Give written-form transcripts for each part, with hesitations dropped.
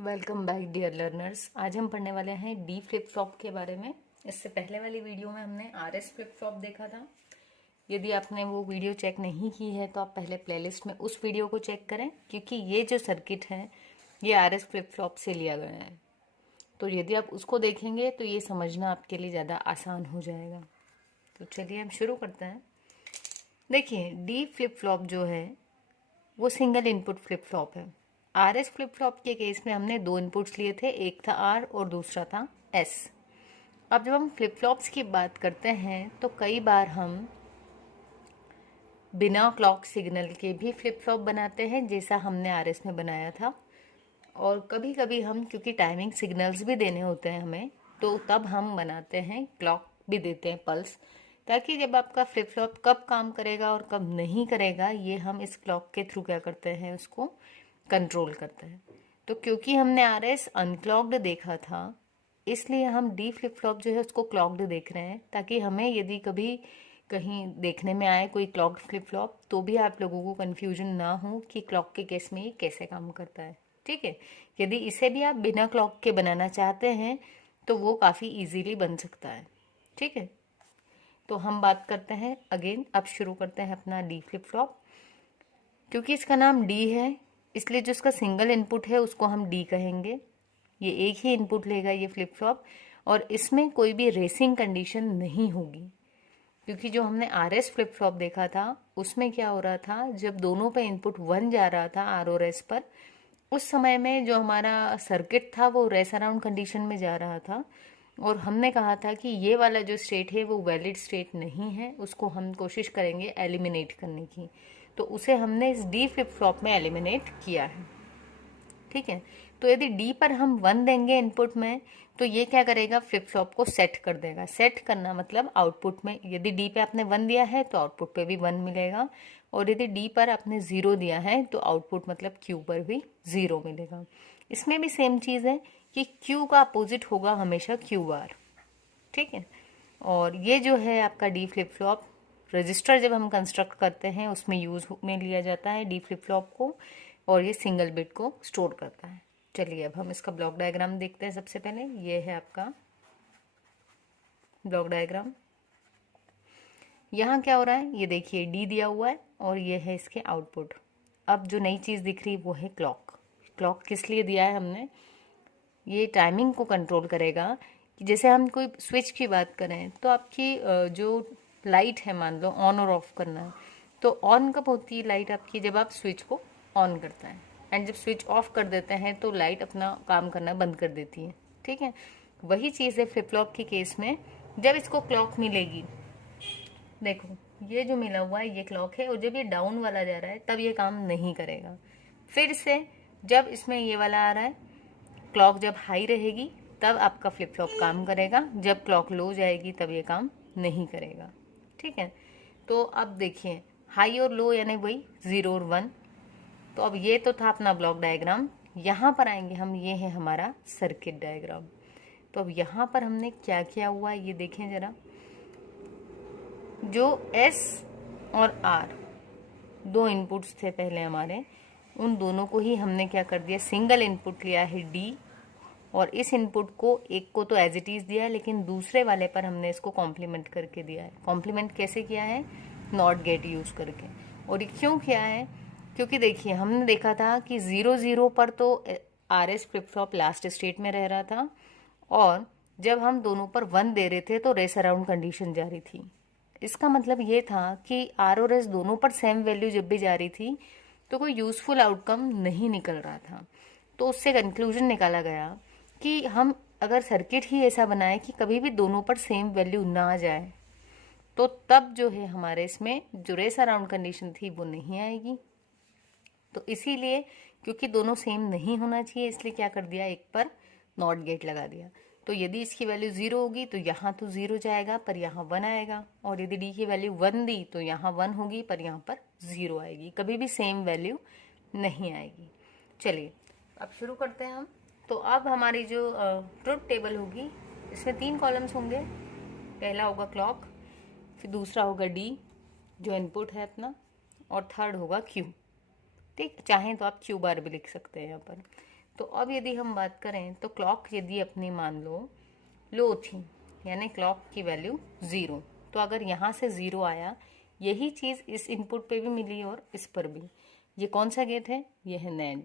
Welcome back dear learners. आज हम पढ़ने वाले हैं डी फ्लिप फ्लॉप के बारे में। इससे पहले वाली वीडियो में हमने आरएस फ्लिप फ्लॉप देखा था। यदि आपने वो वीडियो चेक नहीं की है तो आप पहले प्लेलिस्ट में उस वीडियो को चेक करें, क्योंकि ये जो सर्किट है ये आरएस फ्लिप फ्लॉप से लिया गया है। तो यदि आप उसको देखेंगे तो ये समझना आपके लिए ज़्यादा आसान हो जाएगा। तो चलिए हम शुरू करते हैं। देखिए, डी फ्लिप फ्लॉप जो है वो सिंगल इनपुट फ्लिप फ्लॉप है। आरएस फ्लिप फ्लॉप के केस में हमने दो इनपुट्स लिए थे, एक था आर और दूसरा था एस। अब जब हम फ्लिप फ्लॉप्स की बात करते हैं तो कई बार हम बिना क्लॉक सिग्नल के भी फ्लिप फ्लॉप बनाते हैं, जैसा हमने आरएस में बनाया था। और कभी कभी हम, क्योंकि टाइमिंग सिग्नल्स भी देने होते हैं हमें, तो तब हम बनाते हैं, क्लॉक भी देते हैं, पल्स, ताकि जब आपका फ्लिप फ्लॉप कब काम करेगा और कब नहीं करेगा ये हम इस क्लॉक के थ्रू क्या करते हैं, उसको कंट्रोल करते हैं। तो क्योंकि हमने आरएस अनक्लॉक्ड देखा था, इसलिए हम डी फ्लिप फ्लॉप जो है उसको क्लॉक्ड देख रहे हैं, ताकि हमें यदि कभी कहीं देखने में आए कोई क्लॉक्ड फ्लिप फ्लॉप तो भी आप लोगों को कन्फ्यूजन ना हो कि क्लॉक के केस में ये कैसे काम करता है। ठीक है, यदि इसे भी आप बिना क्लॉक के बनाना चाहते हैं तो वो काफ़ी इजीली बन सकता है। ठीक है, तो हम बात करते हैं अगेन, अब शुरू करते हैं अपना डी फ्लिप फ्लॉप। क्योंकि इसका नाम डी है इसलिए जो इसका सिंगल इनपुट है उसको हम डी कहेंगे। ये एक ही इनपुट लेगा ये फ्लिप फ्लॉप, और इसमें कोई भी रेसिंग कंडीशन नहीं होगी। क्योंकि जो हमने आरएस फ्लिप फ्लॉप देखा था उसमें क्या हो रहा था, जब दोनों पे इनपुट 1 जा रहा था आर और एस पर, उस समय में जो हमारा सर्किट था वो रेस अराउंड कंडीशन में जा रहा था। और हमने कहा था कि ये वाला जो स्टेट है वो वैलिड स्टेट नहीं है, उसको हम कोशिश करेंगे एलिमिनेट करने की। तो उसे हमने इस डी फ्लिप फ्लॉप में एलिमिनेट किया है। ठीक है, तो यदि डी पर हम 1 देंगे इनपुट में तो ये क्या करेगा, फ्लिप फ्लॉप को सेट कर देगा। सेट करना मतलब आउटपुट में, यदि डी पे आपने 1 दिया है तो आउटपुट पे भी 1 मिलेगा, और यदि डी पर आपने 0 दिया है तो आउटपुट मतलब क्यू पर भी 0 मिलेगा। इसमें भी सेम चीज़ है कि क्यू का अपोजिट होगा हमेशा क्यू बार। ठीक है, और ये जो है आपका डी फ्लिप फ्लॉप रजिस्टर जब हम कंस्ट्रक्ट करते हैं उसमें यूज में लिया जाता है डी फ्लिप फ्लॉप को, और ये सिंगल बिट को स्टोर करता है। चलिए अब हम इसका ब्लॉक डायग्राम देखते हैं। सबसे पहले ये है आपका ब्लॉक डायग्राम। यहाँ क्या हो रहा है, ये देखिए डी दिया हुआ है और ये है इसके आउटपुट। अब जो नई चीज़ दिख रही है वो है क्लॉक। क्लॉक किस लिए दिया है हमने, ये टाइमिंग को कंट्रोल करेगा। कि जैसे हम कोई स्विच की बात करें तो आपकी जो लाइट है, मान लो ऑन और ऑफ करना है, तो ऑन कब होती है लाइट आपकी, जब आप स्विच को ऑन करते हैं, एंड जब स्विच ऑफ कर देते हैं तो लाइट अपना काम करना बंद कर देती है। ठीक है, वही चीज़ है फ्लिप फ्लॉप के केस में। जब इसको क्लॉक मिलेगी, देखो ये जो मिला हुआ है ये क्लॉक है, और जब ये डाउन वाला जा रहा है तब ये काम नहीं करेगा। फिर से जब इसमें ये वाला आ रहा है, क्लॉक जब हाई रहेगी तब आपका फ्लिप फ्लॉप काम करेगा, जब क्लॉक लो जाएगी तब ये काम नहीं करेगा। ठीक है, तो अब देखिए हाई और लो यानी वही 0 और 1। तो अब ये तो था अपना ब्लॉक डायग्राम। यहाँ पर आएंगे हम, ये है हमारा सर्किट डायग्राम। तो अब यहाँ पर हमने क्या किया हुआ है ये देखें जरा। जो एस और आर दो इनपुट्स थे पहले हमारे, उन दोनों को ही हमने क्या कर दिया, सिंगल इनपुट लिया है डी, और इस इनपुट को एक को तो एज इट इज दिया है, लेकिन दूसरे वाले पर हमने इसको कॉम्प्लीमेंट करके दिया है। कॉम्प्लीमेंट कैसे किया है, नॉट गेट यूज करके। और ये क्यों किया है, क्योंकि देखिए हमने देखा था कि 0 0 पर तो R S flip flop last state में रह रहा था, और जब हम दोनों पर 1 दे रहे थे तो रेस अराउंड कंडीशन जारी थी। इसका मतलब ये था कि आर और एस दोनों पर सेम वैल्यू जब भी जा रही थी तो कोई यूजफुल आउटकम नहीं निकल रहा था। तो उससे कंक्लूजन निकाला गया कि हम अगर सर्किट ही ऐसा बनाए कि कभी भी दोनों पर सेम वैल्यू ना जाए, तो तब जो है हमारे इसमें जो रेस अराउंड कंडीशन थी वो नहीं आएगी। तो इसीलिए क्योंकि दोनों सेम नहीं होना चाहिए, इसलिए क्या कर दिया, एक पर नॉट गेट लगा दिया। तो यदि इसकी वैल्यू 0 होगी तो यहाँ तो 0 जाएगा पर यहाँ 1 आएगा, और यदि डी की वैल्यू 1 दी तो यहाँ 1 होगी पर यहाँ पर 0 आएगी, कभी भी सेम वैल्यू नहीं आएगी। चलिए अब शुरू करते हैं हम। तो अब हमारी जो ट्रुथ टेबल होगी इसमें 3 कॉलम्स होंगे। पहला होगा क्लॉक, फिर दूसरा होगा डी जो इनपुट है अपना, और थर्ड होगा क्यू। ठीक, चाहें तो आप क्यू बार भी लिख सकते हैं यहाँ पर। तो अब यदि हम बात करें तो क्लॉक यदि अपनी मान लो थी, यानी क्लॉक की वैल्यू 0, तो अगर यहाँ से 0 आया, यही चीज़ इस इनपुट पे भी मिली और इस पर भी। ये कौन सा गेट है? ये है नैंड।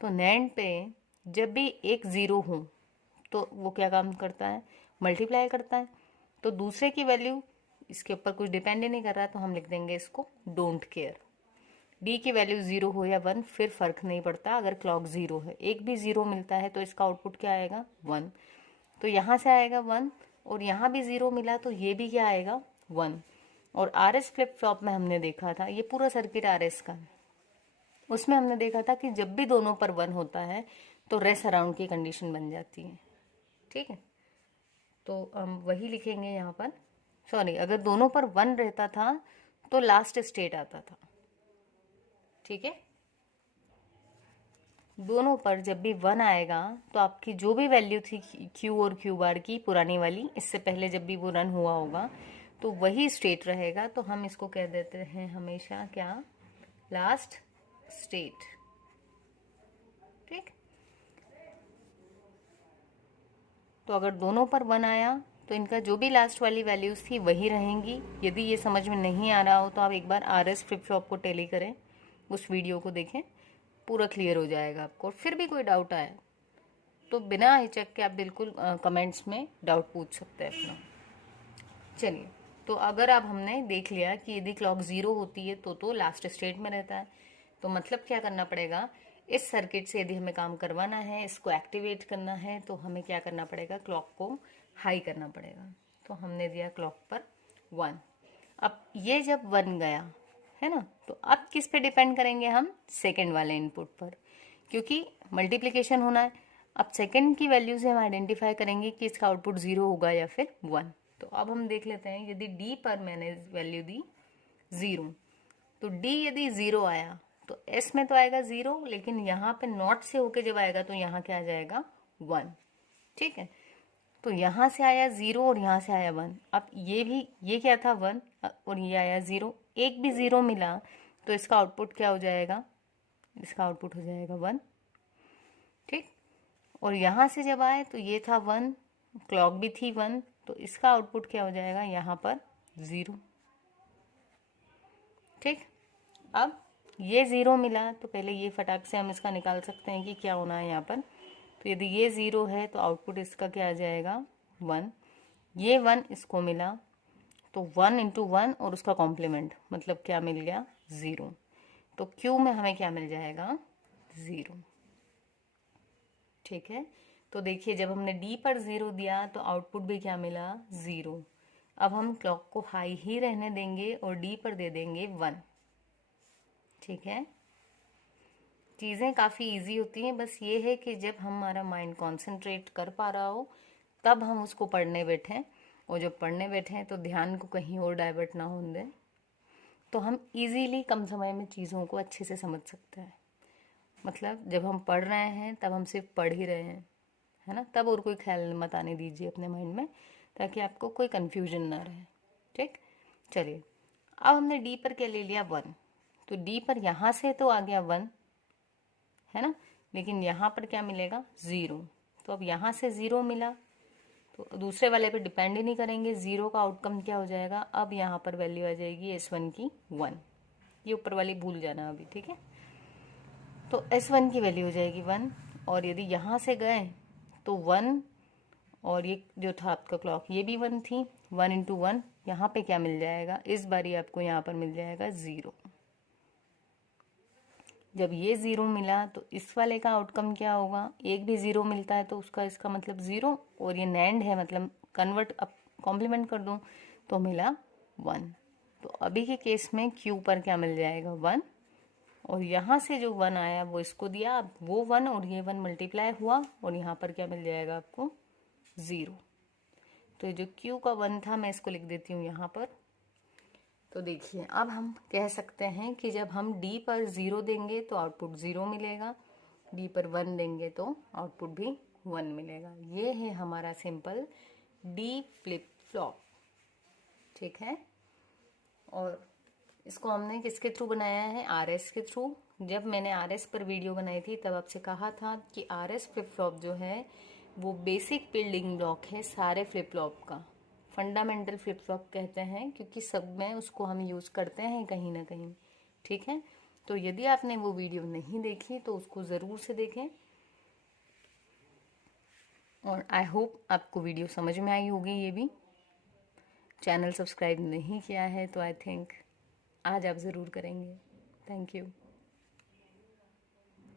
तो नैंड पे जब भी एक 0 हो तो वो क्या काम करता है? मल्टीप्लाई करता है। तो दूसरे की वैल्यू इसके ऊपर कुछ डिपेंड ही नहीं कर रहा, तो हम लिख देंगे इसको डोंट केयर। डी की वैल्यू 0 हो या 1 फिर फर्क नहीं पड़ता, अगर क्लॉक 0 है। एक भी 0 मिलता है तो इसका आउटपुट क्या आएगा? 1। तो यहाँ से आएगा 1, और यहाँ भी 0 मिला तो ये भी क्या आएगा? 1। और आरएस फ्लिप फ्लॉप में हमने देखा था, ये पूरा सर्किट आरएस का, उसमें हमने देखा था कि जब भी दोनों पर 1 होता है तो रेस अराउंड की कंडीशन बन जाती है। ठीक है, तो हम वही लिखेंगे यहाँ पर। सॉरी, अगर दोनों पर 1 रहता था तो लास्ट स्टेट आता था। ठीक है, दोनों पर जब भी 1 आएगा तो आपकी जो भी वैल्यू थी क्यू और क्यू बार की पुरानी वाली, इससे पहले जब भी वो रन हुआ होगा, तो वही स्टेट रहेगा। तो हम इसको कह देते हैं हमेशा क्या? Last state. ठीक, तो अगर दोनों पर 1 आया तो इनका जो भी लास्ट वाली वैल्यूज थी वही रहेंगी। यदि ये समझ में नहीं आ रहा हो तो आप एक बार आरएस फ्लिप फ्लॉप को टेली करें, उस वीडियो को देखें, पूरा क्लियर हो जाएगा आपको। फिर भी कोई डाउट आए तो बिना हिचक के आप बिल्कुल कमेंट्स में डाउट पूछ सकते हैं अपना। चलिए, तो अगर अब हमने देख लिया कि यदि क्लॉक 0 होती है तो लास्ट स्टेट में रहता है, तो मतलब क्या करना पड़ेगा? इस सर्किट से यदि हमें काम करवाना है, इसको एक्टिवेट करना है, तो हमें क्या करना पड़ेगा? क्लॉक को हाई करना पड़ेगा। तो हमने दिया क्लॉक पर 1। अब ये जब 1 गया है ना, तो अब किस पे डिपेंड करेंगे हम? सेकंड वाले इनपुट पर, क्योंकि मल्टीप्लिकेशन होना है। अब सेकंड की वैल्यू से हम आइडेंटिफाई करेंगे कि इसका आउटपुट 0 होगा या फिर 1। तो अब हम देख लेते हैं, यदि डी पर मैंने वैल्यू दी 0, तो डी यदि 0 आया तो एस में तो आएगा 0, लेकिन यहाँ पे नॉट से होके जब आएगा तो यहाँ क्या आ जाएगा? 1। ठीक है, तो यहाँ से आया 0 और यहाँ से आया 1। अब ये क्या था? 1, और ये आया 0। एक भी 0 मिला तो इसका आउटपुट क्या हो जाएगा? इसका आउटपुट हो जाएगा 1। ठीक, और यहाँ से जब आए तो ये था 1, क्लॉक भी थी 1, तो इसका आउटपुट क्या हो जाएगा? यहाँ पर 0। ठीक, अब ये 0 मिला तो पहले ये फटाक से हम इसका निकाल सकते हैं कि क्या होना है यहाँ पर। तो यदि ये 0 है तो आउटपुट इसका क्या आ जाएगा? 1। ये 1 इसको मिला तो 1 इंटू 1 और उसका कॉम्प्लीमेंट, मतलब क्या मिल गया? 0। तो क्यू में हमें क्या मिल जाएगा? 0। ठीक है, तो देखिए जब हमने डी पर 0 दिया तो आउटपुट भी क्या मिला? 0। अब हम क्लॉक को हाई ही रहने देंगे और डी पर दे देंगे 1। ठीक है, चीज़ें काफ़ी इजी होती हैं, बस ये है कि जब हमारा माइंड कंसंट्रेट कर पा रहा हो तब हम उसको पढ़ने बैठें, और जब पढ़ने बैठें तो ध्यान को कहीं और डाइवर्ट ना होने दें, तो हम इजीली कम समय में चीज़ों को अच्छे से समझ सकते हैं। मतलब जब हम पढ़ रहे हैं तब हम सिर्फ पढ़ ही रहे हैं, है ना, तब और कोई ख्याल मत आने दीजिए अपने माइंड में, ताकि आपको कोई कन्फ्यूजन ना रहे। ठीक, चलिए, अब हमने डी पर क्या ले लिया? 1। तो डी पर यहाँ से तो आ गया 1, है ना, लेकिन यहाँ पर क्या मिलेगा? 0। तो अब यहाँ से 0 मिला तो दूसरे वाले पे डिपेंड ही नहीं करेंगे, 0 का आउटकम क्या हो जाएगा? अब यहाँ पर वैल्यू आ जाएगी S1 की 1। ये ऊपर वाली भूल जाना अभी। ठीक है, तो S1 की वैल्यू हो जाएगी 1, और यदि यहाँ से गए तो 1, और ये जो था आपका क्लॉक ये भी 1 थी, 1 इंटू 1 यहाँ पे क्या मिल जाएगा? इस बारी आपको यहाँ पर मिल जाएगा 0। जब ये 0 मिला तो इस वाले का आउटकम क्या होगा? एक भी 0 मिलता है तो उसका इसका मतलब 0, और ये नैंड है मतलब कन्वर्ट अब कॉम्प्लीमेंट कर दूं तो मिला 1। तो अभी के केस में क्यू पर क्या मिल जाएगा? 1, और यहाँ से जो 1 आया वो इसको दिया, अब वो 1 और ये 1 मल्टीप्लाई हुआ और यहाँ पर क्या मिल जाएगा आपको? 0। तो जो क्यू का 1 था मैं इसको लिख देती हूँ यहाँ पर। तो देखिए अब हम कह सकते हैं कि जब हम डी पर 0 देंगे तो आउटपुट 0 मिलेगा, डी पर 1 देंगे तो आउटपुट भी 1 मिलेगा। ये है हमारा सिंपल डी फ्लिप फ्लॉप। ठीक है, और इसको हमने किसके थ्रू बनाया है? आरएस के थ्रू। जब मैंने RS पर वीडियो बनाई थी तब आपसे कहा था कि RS फ्लिप फ्लॉप जो है वो बेसिक बिल्डिंग ब्लॉक है सारे फ्लिप फ्लॉप का, फंडामेंटल फ्लिप फ्लॉप कहते हैं क्योंकि सब में उसको हम यूज़ करते हैं कहीं ना कहीं। ठीक है, तो यदि आपने वो वीडियो नहीं देखी तो उसको ज़रूर से देखें। और आई होप आपको वीडियो समझ में आई होगी। ये भी चैनल सब्सक्राइब नहीं किया है तो आई थिंक आज आप ज़रूर करेंगे। Thank you.